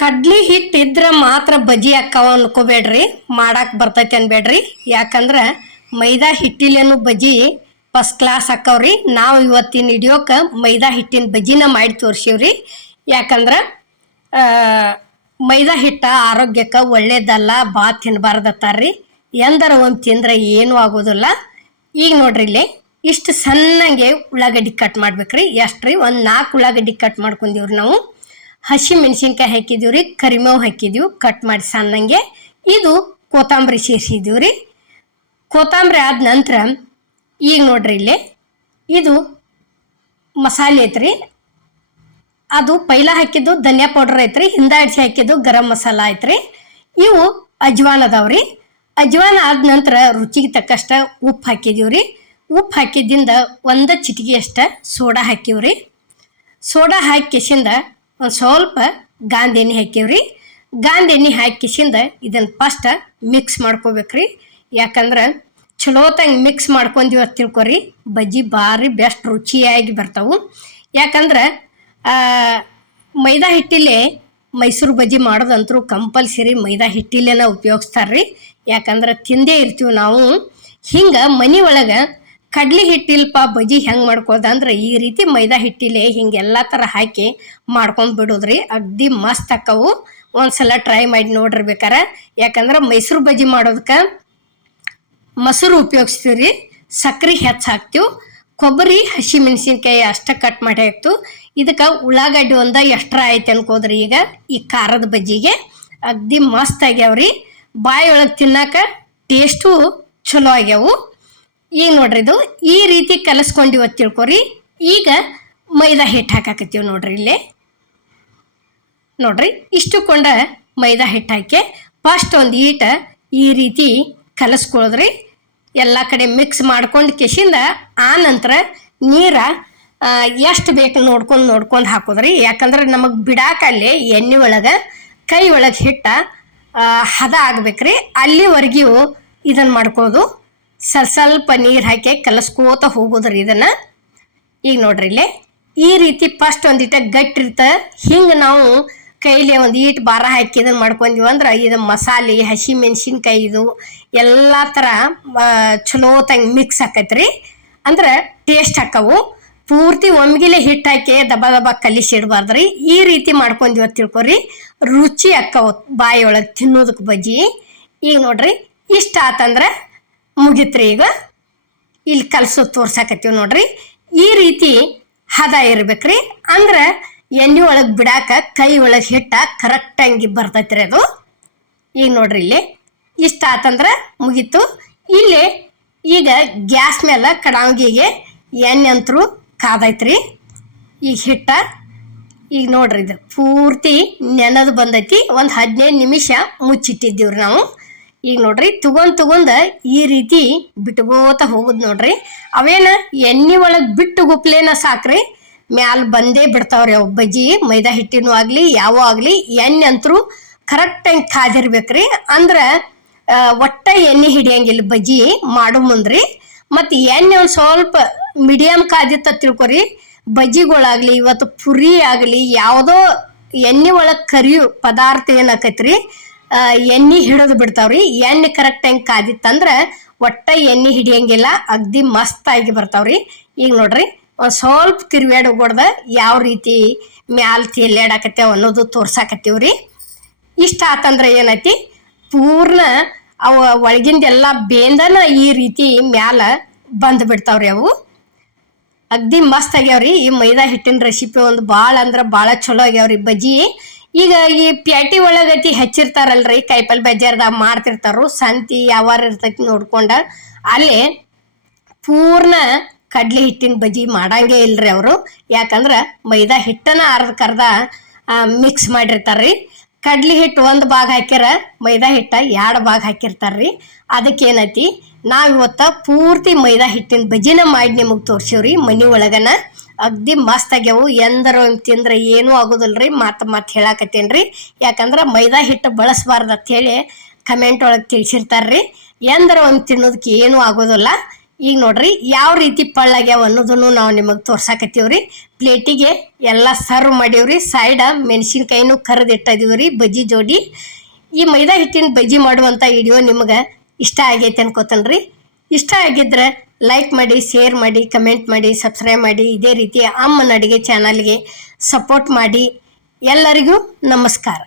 ಕಡ್ಲಿ ಹಿಟ್ಟು ಇದ್ರೆ ಮಾತ್ರ ಬಜ್ಜಿ ಅಕ್ಕಾವ ಅನ್ಕೋಬೇಡ್ರಿ, ಮಾಡಾಕ್ ಬರ್ತೈತಿ ಅನ್ಬೇಡ್ರಿ. ಯಾಕಂದ್ರ ಮೈದಾ ಹಿಟ್ಟಿಲೇನು ಬಜ್ಜಿ ಫಸ್ಟ್ ಕ್ಲಾಸ್ ಅಕ್ಕವ್ರಿ. ನಾವು ಇವತ್ತಿನ ಹಿಡಿಯೋಕೆ ಮೈದಾ ಹಿಟ್ಟಿನ ಬಜ್ಜಿನ ಮಾಡಿ ತೋರ್ಸಿವ್ರಿ. ಯಾಕಂದ್ರ ಮೈದಾ ಹಿಟ್ಟ ಆರೋಗ್ಯಕ್ಕೆ ಒಳ್ಳೇದಲ್ಲ, ಭಾಳ ತಿನ್ನಬಾರ್ದತ್ತಾರ್ರಿ. ಎಂದರ ಒಂದು ತಿಂದ್ರೆ ಏನೂ ಆಗೋದಿಲ್ಲ. ಈಗ ನೋಡ್ರಿ ಇಲ್ಲಿ ಇಷ್ಟು ಸಣ್ಣಗೆ ಉಳ್ಳಾಗಡ್ಡಿ ಕಟ್ ಮಾಡ್ಬೇಕ್ರಿ. ಎಷ್ಟ್ರಿ, ಒಂದು 4 ಉಳ್ಳಾಗಡ್ಡಿ ಕಟ್ ಮಾಡ್ಕೊಂಡಿವ್ರಿ. ನಾವು ಹಸಿ ಮೆಣಸಿನ್ಕಾಯಿ ಹಾಕಿದೀವ್ರಿ, ಕರಿಮೇವು ಹಾಕಿದೀವಿ ಕಟ್ ಮಾಡಿ ಸಣ್ಣಂಗೆ. ಇದು ಕೊತ್ತಂಬರಿ ಸೇರಿಸಿದೀವ್ರಿ. ಕೊತ್ತಂಬರಿ ಆದ ನಂತರ ಈಗ ನೋಡ್ರಿ ಇಲ್ಲಿ ಇದು ಮಸಾಲೆ ಐತ್ರಿ. ಅದು ಪೈಲ ಹಾಕಿದ್ದು ಧನಿಯಾ ಪೌಡರ್ ಐತ್ರಿ, ಹಿಂದಾಡ್ಸಿ ಹಾಕಿದ್ದು ಗರಂ ಮಸಾಲ ಐತ್ರಿ. ಇವು ಅಜ್ವಾನ್ ಅದಾವ್ರಿ. ಅಜ್ವಾನ್ ಆದ ನಂತರ ರುಚಿಗೆ ತಕ್ಕಷ್ಟ ಉಪ್ಪು ಹಾಕಿದೀವ್ರಿ. ಉಪ್ಪು ಹಾಕಿದ್ದಿಂದ 1 ಚಿಟಿಕೆ ಅಷ್ಟ ಸೋಡಾ ಹಾಕಿವ್ರಿ. ಸೋಡಾ ಹಾಕಿ ಕಿಸಿಂದ ಒಂದು ಸ್ವಲ್ಪ ಗಾಂಧಿ ಎಣ್ಣೆ ಹಾಕಿವ್ರಿ. ಗಾಂಧಿ ಎಣ್ಣೆ ಹಾಕಿ ಕಿಸಿಂದ ಇದನ್ನು ಫಸ್ಟ್ ಮಿಕ್ಸ್ ಮಾಡ್ಕೋಬೇಕ್ರಿ. ಯಾಕಂದ್ರೆ ಚಲೋತಂಗೆ ಮಿಕ್ಸ್ ಮಾಡ್ಕೊಂತೀವಿ ಅಂತ ತಿಳ್ಕೊರಿ, ಬಜ್ಜಿ ಭಾರಿ ಬೆಸ್ಟ್ ರುಚಿಯಾಗಿ ಬರ್ತಾವು. ಯಾಕಂದ್ರೆ ಮೈದಾ ಹಿಟ್ಟಿಲೆ ಮೈಸೂರು ಬಜ್ಜಿ ಮಾಡೋದಂತರೂ ಕಂಪಲ್ಸರಿ ಮೈದಾ ಹಿಟ್ಟಿಲೇನ ಉಪಯೋಗಿಸ್ತಾರ್ರಿ. ಯಾಕಂದ್ರೆ ತಿಂದೇ ಇರ್ತೀವಿ ನಾವು. ಹಿಂಗೆ ಮನೆ ಒಳಗೆ ಕಡ್ಲಿ ಹಿಟ್ಟಿಲ್ಪ ಬಜ್ಜಿ ಹೆಂಗೆ ಮಾಡ್ಕೋದಂದ್ರೆ ಈ ರೀತಿ ಮೈದಾ ಹಿಟ್ಟಿಲೆ ಹಿಂಗೆಲ್ಲ ಥರ ಹಾಕಿ ಮಾಡ್ಕೊಂಡು ಬಿಡೋದ್ರಿ. ಅಗ್ದಿ ಮಸ್ತ್ ಅಕ್ಕವು. ಒಂದ್ಸಲ ಟ್ರೈ ಮಾಡಿ ನೋಡಿರ್ಬೇಕಾರ. ಯಾಕಂದ್ರೆ ಮೈಸೂರು ಬಜ್ಜಿ ಮಾಡೋದಕ್ಕೆ ಮೊಸರು ಉಪಯೋಗಿಸ್ತೀವಿ, ಸಕ್ರೆ ಹೆಚ್ಚು ಹಾಕ್ತೀವಿ, ಕೊಬ್ಬರಿ ಹಸಿ ಮೆಣಸಿನ್ಕಾಯಿ ಅಷ್ಟ ಕಟ್ ಮಾಡಿ ಹಾಕ್ತು. ಇದಕ್ಕೆ ಉಳ್ಳಾಗಡ್ಡಿ ಒಂದ ಎಕ್ಸ್ಟ್ರಾ ಐತೆ ಅನ್ಕೋದ್ರಿ. ಈಗ ಈ ಖಾರದ ಬಜ್ಜಿಗೆ ಅಗ್ದಿ ಮಸ್ತ್ ಆಗ್ಯಾವ್ರಿ. ಬಾಯಿ ಒಳಗೆ ತಿನ್ನಾಕ ಟೇಸ್ಟು ಚಲೋ ಆಗ್ಯಾವು. ಈಗ ನೋಡ್ರಿ ಇದು ಈ ರೀತಿ ಕಲಸ್ಕೊಂಡಿವ ತಿಳ್ಕೊರಿ. ಈಗ ಮೈದಾ ಹಿಟ್ಟು ಹಾಕಾಕತ್ತೀವಿ ನೋಡ್ರಿ. ಇಲ್ಲೇ ನೋಡ್ರಿ ಇಷ್ಟುಕೊಂಡ ಮೈದಾ ಹಿಟ್ಟು ಹಾಕಿ ಫಸ್ಟ್ ಒಂದು ಈಟ ಈ ರೀತಿ ಕಲಸ್ಕೊಳದ್ರಿ. ಎಲ್ಲ ಕಡೆ ಮಿಕ್ಸ್ ಮಾಡ್ಕೊಂಡು ಕೆಸಿಂದ ಆ ನಂತರ ನೀರ ಎಷ್ಟು ಬೇಕು ನೋಡ್ಕೊಂಡು ಹಾಕೋದ್ರಿ. ಯಾಕಂದ್ರೆ ನಮಗೆ ಬಿಡಾಕಲ್ಲಿ ಎಣ್ಣೆ ಒಳಗೆ ಕೈ ಒಳಗೆ ಹಿಟ್ಟ ಹದ ಆಗ್ಬೇಕ್ರಿ. ಅಲ್ಲಿವರೆಗೂ ಇದನ್ನು ಮಾಡ್ಕೋದು. ಸ್ವಲ್ಪ ನೀರು ಹಾಕಿ ಕಲಸ್ಕೋತ ಹೋಗೋದ್ರಿ ಇದನ್ನು. ಈಗ ನೋಡ್ರಿ ಇಲ್ಲೇ ಈ ರೀತಿ ಫಸ್ಟ್ ಒಂದಿಟ ಗಟ್ಟಿರ್ತ. ಹಿಂಗೆ ನಾವು ಕೈಲಿ ಒಂದು ಈಟ್ ಭಾರ ಹಾಕಿ ಇದನ್ನು ಮಾಡ್ಕೊಂತೀವಿ ಅಂದ್ರೆ ಇದು ಮಸಾಲೆ ಹಸಿ ಮೆಣಸಿನ್ಕಾಯಿ ಇದು ಎಲ್ಲ ಥರ ಚಲೋತಂಗೆ ಮಿಕ್ಸ್ ಆಕೈತ್ರಿ. ಅಂದ್ರೆ ಟೇಸ್ಟ್ ಹಾಕವು. ಪೂರ್ತಿ ಒಮ್ಗಿಲೆ ಹಿಟ್ಟು ಹಾಕಿ ದಬ ದಬ ಕಲಿಸಿಡ್ಬಾರ್ದ್ರಿ. ಈ ರೀತಿ ಮಾಡ್ಕೊಂತೀವಿ ತಿಳ್ಕೊರಿ, ರುಚಿ ಅಕ್ಕವು ಬಾಯಿ ಒಳಗೆ ತಿನ್ನೋದಕ್ಕೆ ಬಜ್ಜಿ. ಈಗ ನೋಡ್ರಿ ಇಷ್ಟ ಆತಂದ್ರೆ ಮುಗಿತ್ರಿ. ಈಗ ಇಲ್ಲಿ ಕಲಸೋದು ತೋರ್ಸಾಕತ್ತೀವಿ ನೋಡ್ರಿ. ಈ ರೀತಿ ಹದ ಇರ್ಬೇಕ್ರಿ. ಅಂದ್ರೆ ಎಣ್ಣೆ ಒಳಗೆ ಬಿಡಾಕ ಕೈ ಒಳಗೆ ಹಿಟ್ಟ ಕರೆಕ್ಟಾಗಿ ಬರ್ತೈತ್ರಿ ಅದು. ಈಗ ನೋಡ್ರಿ ಇಲ್ಲಿ ಇಷ್ಟ ಆತಂದ್ರೆ ಮುಗೀತು. ಇಲ್ಲಿ ಈಗ ಗ್ಯಾಸ್ ಮೇಲೆ ಕಡಾವಿಗೆ ಎಣ್ಣೆ ಅಂತರೂ ಕಾದೈತ್ರಿ. ಈಗ ಹಿಟ್ಟ ಈಗ ನೋಡ್ರಿ ಇದು ಪೂರ್ತಿ ನೆನೆದು ಬಂದೈತಿ. ಒಂದು 15 ನಿಮಿಷ ಮುಚ್ಚಿಟ್ಟಿದ್ದೀವ್ರಿ ನಾವು. ಈಗ ನೋಡ್ರಿ ತಗೊಂಡ್ ಈ ರೀತಿ ಬಿಟ್ಕೋತ ಹೋಗುದು ನೋಡ್ರಿ. ಅವೇನ ಎಣ್ಣೆ ಒಳಗೆ ಬಿಟ್ಟು ಗುಪ್ಲೇನ ಸಾಕ್ರಿ, ಮ್ಯಾಲ ಬಂದೇ ಬಿಡ್ತಾವ್ರಿ ಅವು ಬಜ್ಜಿ. ಮೈದಾ ಹಿಟ್ಟಿನೂ ಆಗಲಿ ಯಾವ ಆಗಲಿ ಎಣ್ಣೆ ಅಂತರೂ ಕರೆಕ್ಟಾಗಿ ಕಾದಿರ್ಬೇಕ್ರಿ. ಅಂದ್ರೆ ಒಟ್ಟ ಎಣ್ಣೆ ಹಿಡಿಯಂಗಿಲ್ಲ ಬಜ್ಜಿ ಮಾಡೋ ಮುಂದ್ರಿ. ಮತ್ತು ಎಣ್ಣೆ ಒಂದು ಸ್ವಲ್ಪ ಮೀಡಿಯಮ್ ಕಾದಿತ್ತ ತಿಳ್ಕೊರಿ. ಬಜ್ಜಿಗಳಾಗಲಿ ಇವತ್ತು ಪುರಿ ಆಗಲಿ ಯಾವುದೋ ಎಣ್ಣೆ ಒಳಗೆ ಕರಿಯು ಪದಾರ್ಥ ಏನಾಕೈತ್ರಿ ಎಣ್ಣೆ ಹಿಡಿದು ಬಿಡ್ತಾವ್ರಿ. ಎಣ್ಣೆ ಕರೆಕ್ಟಾಗಿ ಕಾದಿತ್ತಂದ್ರೆ ಒಟ್ಟ ಎಣ್ಣೆ ಹಿಡಿಯಂಗಿಲ್ಲ, ಅಗ್ದಿ ಮಸ್ತ್ ಆಗಿ ಬರ್ತಾವ್ರಿ. ಈಗ ನೋಡ್ರಿ ಒಂದು ಸ್ವಲ್ಪ ತಿರ್ವ್ಯಾಡ್ ಹೊಡ್ದ ಯಾವ ರೀತಿ ಮ್ಯಾಲ ತೇಲ್ಯಾಡಾಕತ್ತೇವ ಅನ್ನೋದು ತೋರ್ಸಾಕತ್ತೀವ್ರಿ. ಇಷ್ಟ ಆತಂದ್ರೆ ಏನೈತಿ ಪೂರ್ಣ ಅವು ಒಳಗಿಂದೆಲ್ಲ ಬೇಂದನ ಈ ರೀತಿ ಮ್ಯಾಲ ಬಂದು ಬಿಡ್ತಾವ್ರಿ. ಅವು ಅಗ್ದಿ ಮಸ್ತ್ ಆಗ್ಯಾವ್ರಿ. ಈ ಮೈದಾ ಹಿಟ್ಟಿನ ರೆಸಿಪಿ ಒಂದು ಭಾಳ ಅಂದ್ರೆ ಭಾಳ ಚಲೋ ಆಗ್ಯಾವ್ರಿ ಬಜ್ಜಿ. ಈಗ ಈ ಪ್ಯಾಟಿ ಒಳಗತಿ ಹಚ್ಚಿರ್ತಾರಲ್ರಿ, ಕಾಯಿಪಲ್ಲೆ ಬಜ್ಜಾರ್ದಾಗ ಮಾಡ್ತಿರ್ತಾರು. ಸಂತಿ ಯಾವಾರ ಇರ್ತೈತಿ ನೋಡ್ಕೊಂಡ ಅಲ್ಲಿ ಪೂರ್ಣ ಕಡ್ಲಿ ಹಿಟ್ಟಿನ ಬಜ್ಜಿ ಮಾಡಂಗೇ ಇಲ್ರಿ ಅವರು. ಯಾಕಂದ್ರೆ ಮೈದಾ ಹಿಟ್ಟನ ಅರ್ಧ ಮಿಕ್ಸ್ ಮಾಡಿರ್ತಾರ್ರಿ. ಕಡ್ಲಿ ಹಿಟ್ಟು 1 ಭಾಗ ಹಾಕ್ಯಾರ, ಮೈದಾ ಹಿಟ್ಟ 2 ಭಾಗ ಹಾಕಿರ್ತಾರ್ರಿ. ಅದಕ್ಕೇನೈತಿ ನಾವಿವತ್ತು ಪೂರ್ತಿ ಮೈದಾ ಹಿಟ್ಟಿನ ಬಜ್ಜಿನ ಮಾಡಿ ನಿಮಗೆ ತೋರ್ಸಿವ್ರಿ ಮನೆ ಒಳಗನ. ಅಗ್ದಿ ಮಸ್ತ್ ಆಗ್ಯಾವು. ಎಂದರ ತಿಂದ್ರೆ ಏನೂ ಆಗೋದಿಲ್ರಿ. ಮತ್ತೆ ಹೇಳಾಕತ್ತೇನ್ರಿ. ಯಾಕಂದ್ರೆ ಮೈದಾ ಹಿಟ್ಟು ಬಳಸಬಾರ್ದು ಅಂತ ಹೇಳಿ ಕಮೆಂಟ್ ಒಳಗೆ ತಿಳಿಸಿರ್ತಾರ್ರಿ. ಎಂದರ ಒಂದು ತಿನ್ನೋದಕ್ಕೆ ಏನೂ ಆಗೋದಿಲ್ಲ. ಈಗ ನೋಡ್ರಿ ಯಾವ ರೀತಿ ಪಳ್ಳಾಗ್ಯಾವ ಅನ್ನೋದನ್ನು ನಾವು ನಿಮಗೆ ತೋರ್ಸಾಕತ್ತೀವ್ರಿ. ಪ್ಲೇಟಿಗೆ ಎಲ್ಲ ಸರ್ವ್ ಮಾಡೀವ್ರಿ. ಸೈಡ ಮೆಣಸಿನ್ಕಾಯಿನೂ ಕರೆದಿಟ್ಟಿದೀವ್ರಿ ಬಜ್ಜಿ ಜೋಡಿ. ಈ ಮೈದಾ ಹಿಟ್ಟಿನ ಬಜ್ಜಿ ಮಾಡುವಂಥ ವಿಡಿಯೋ ನಿಮ್ಗೆ ಇಷ್ಟ ಆಗೈತೆ ಅನ್ಕೋತನ್ರಿ. ಇಷ್ಟ ಆಗಿದ್ರೆ ಲೈಕ್ ಮಾಡಿ, ಶೇರ್ ಮಾಡಿ, ಕಮೆಂಟ್ ಮಾಡಿ, ಸಬ್ಸ್ಕ್ರೈಬ್ ಮಾಡಿ. ಇದೇ ರೀತಿ ಅಮ್ಮನ ಅಡುಗೆ ಚಾನಲ್ಗೆ ಸಪೋರ್ಟ್ ಮಾಡಿ. ಎಲ್ಲರಿಗೂ ನಮಸ್ಕಾರ.